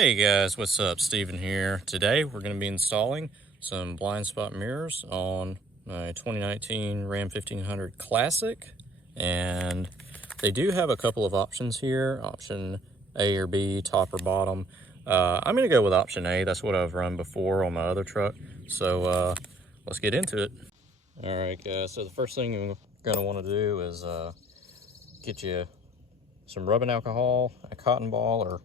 Hey guys, what's up? Steven here. Today we're going to be installing some blind spot mirrors on my 2019 Ram 1500 Classic, and they do have a couple of options here, option A or B, top or bottom. I'm going to go with option A. That's what I've run before on my other truck, so let's get into it. Alright guys, so the first thing you're going to want to do is get you some rubbing alcohol, a cotton ball, or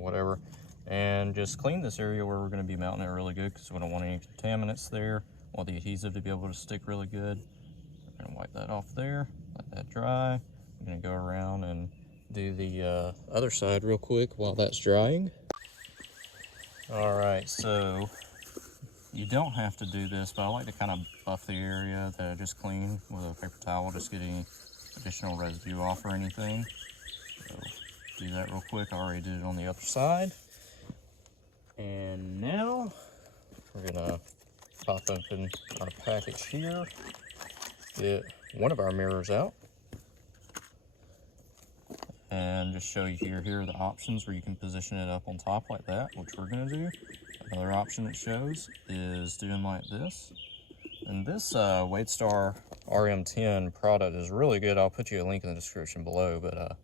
whatever, and just clean this area where we're going to be mounting it really good, because we don't want any contaminants there. Want the adhesive to be able to stick really good. We're going to wipe that off there, let that dry. I'm going to go around and do the other side real quick while that's drying. All right, so you don't have to do this, but I like to kind of buff the area that I just cleaned with a paper towel, just get any additional residue off or anything. So do that real quick. I already did it on the other side. And now we're gonna pop open our package here, get one of our mirrors out, and just show you here are the options where you can position it up on top like that, which we're gonna do. Another option it shows is doing like this. And this Wadestar RM10 product is really good. I'll put you a link in the description below, but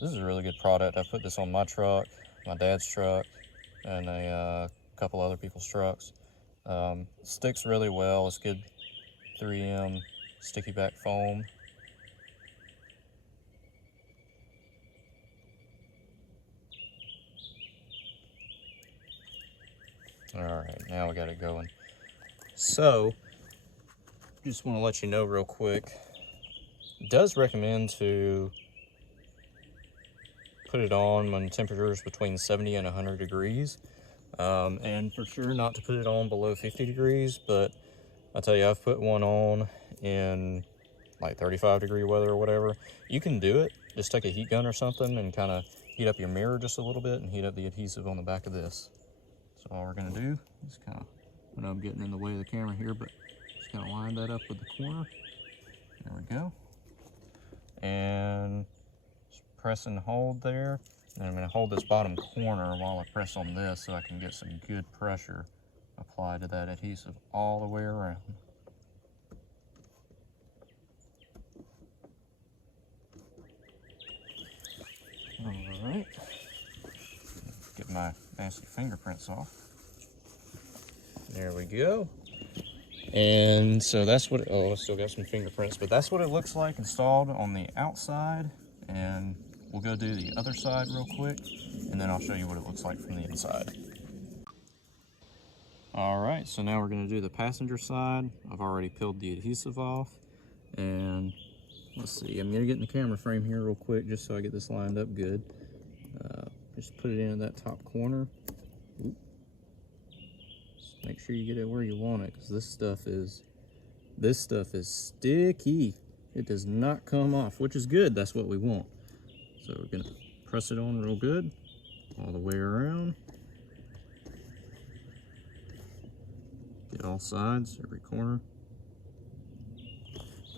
this is a really good product. I put this on my truck, my dad's truck, and a couple other people's trucks. Sticks really well. It's good 3M sticky back foam. All right, now we got it going. So, just want to let you know real quick, it does recommend to put it on when temperatures between 70 and 100 degrees, and for sure not to put it on below 50 degrees, but I tell you, I've put one on in like 35-degree weather or whatever. You can do it. Just take a heat gun or something and kind of heat up your mirror just a little bit and heat up the adhesive on the back of this. So all we're going to do is kind of, I know I'm getting in the way of the camera here, but just kind of line that up with the corner. There we go. And press and hold there. And I'm going to hold this bottom corner while I press on this so I can get some good pressure applied to that adhesive all the way around. Alright. Get my nasty fingerprints off. There we go. And so that's what, oh, I still got some fingerprints, but that's what it looks like installed on the outside. And we'll go do the other side real quick, and then I'll show you what it looks like from the inside. All right, so now we're gonna do the passenger side. I've already peeled the adhesive off, and let's see, I'm gonna get in the camera frame here real quick just so I get this lined up good. Just put it in that top corner. Oop. Just make sure you get it where you want it, because this stuff is sticky. It does not come off, which is good. That's what we want. So we're gonna press it on real good all the way around. Get all sides, every corner.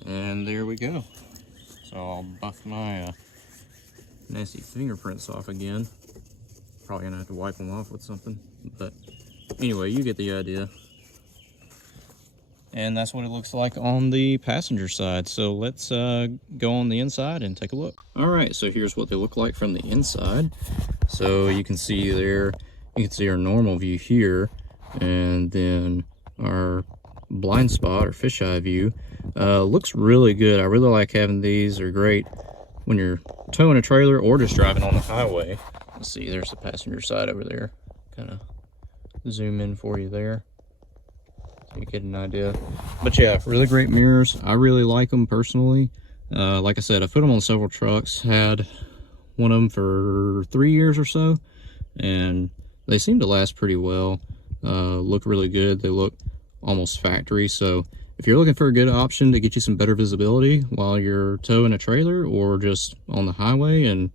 And there we go. So I'll buff my nasty fingerprints off again. Probably gonna have to wipe them off with something, but anyway, you get the idea. And that's what it looks like on the passenger side. So let's go on the inside and take a look. All right, so here's what they look like from the inside. So you can see there, you can see our normal view here, and then our blind spot or fisheye view. Looks really good. I really like having these. They're great when you're towing a trailer or just driving on the highway. Let's see, there's the passenger side over there. Kind of zoom in for you there, so you get an idea. But yeah, really great mirrors. I really like them personally. Like I said, I put them on several trucks, had one of them for 3 years or so, and they seem to last pretty well. Look really good. They look almost factory. So if you're looking for a good option to get you some better visibility while you're towing a trailer or just on the highway and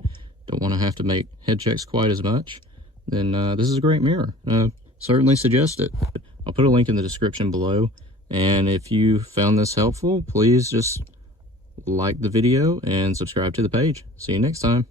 don't want to have to make head checks quite as much, then this is a great mirror. Certainly suggest it. I'll put a link in the description below, and if you found this helpful, please just like the video and subscribe to the page. See you next time.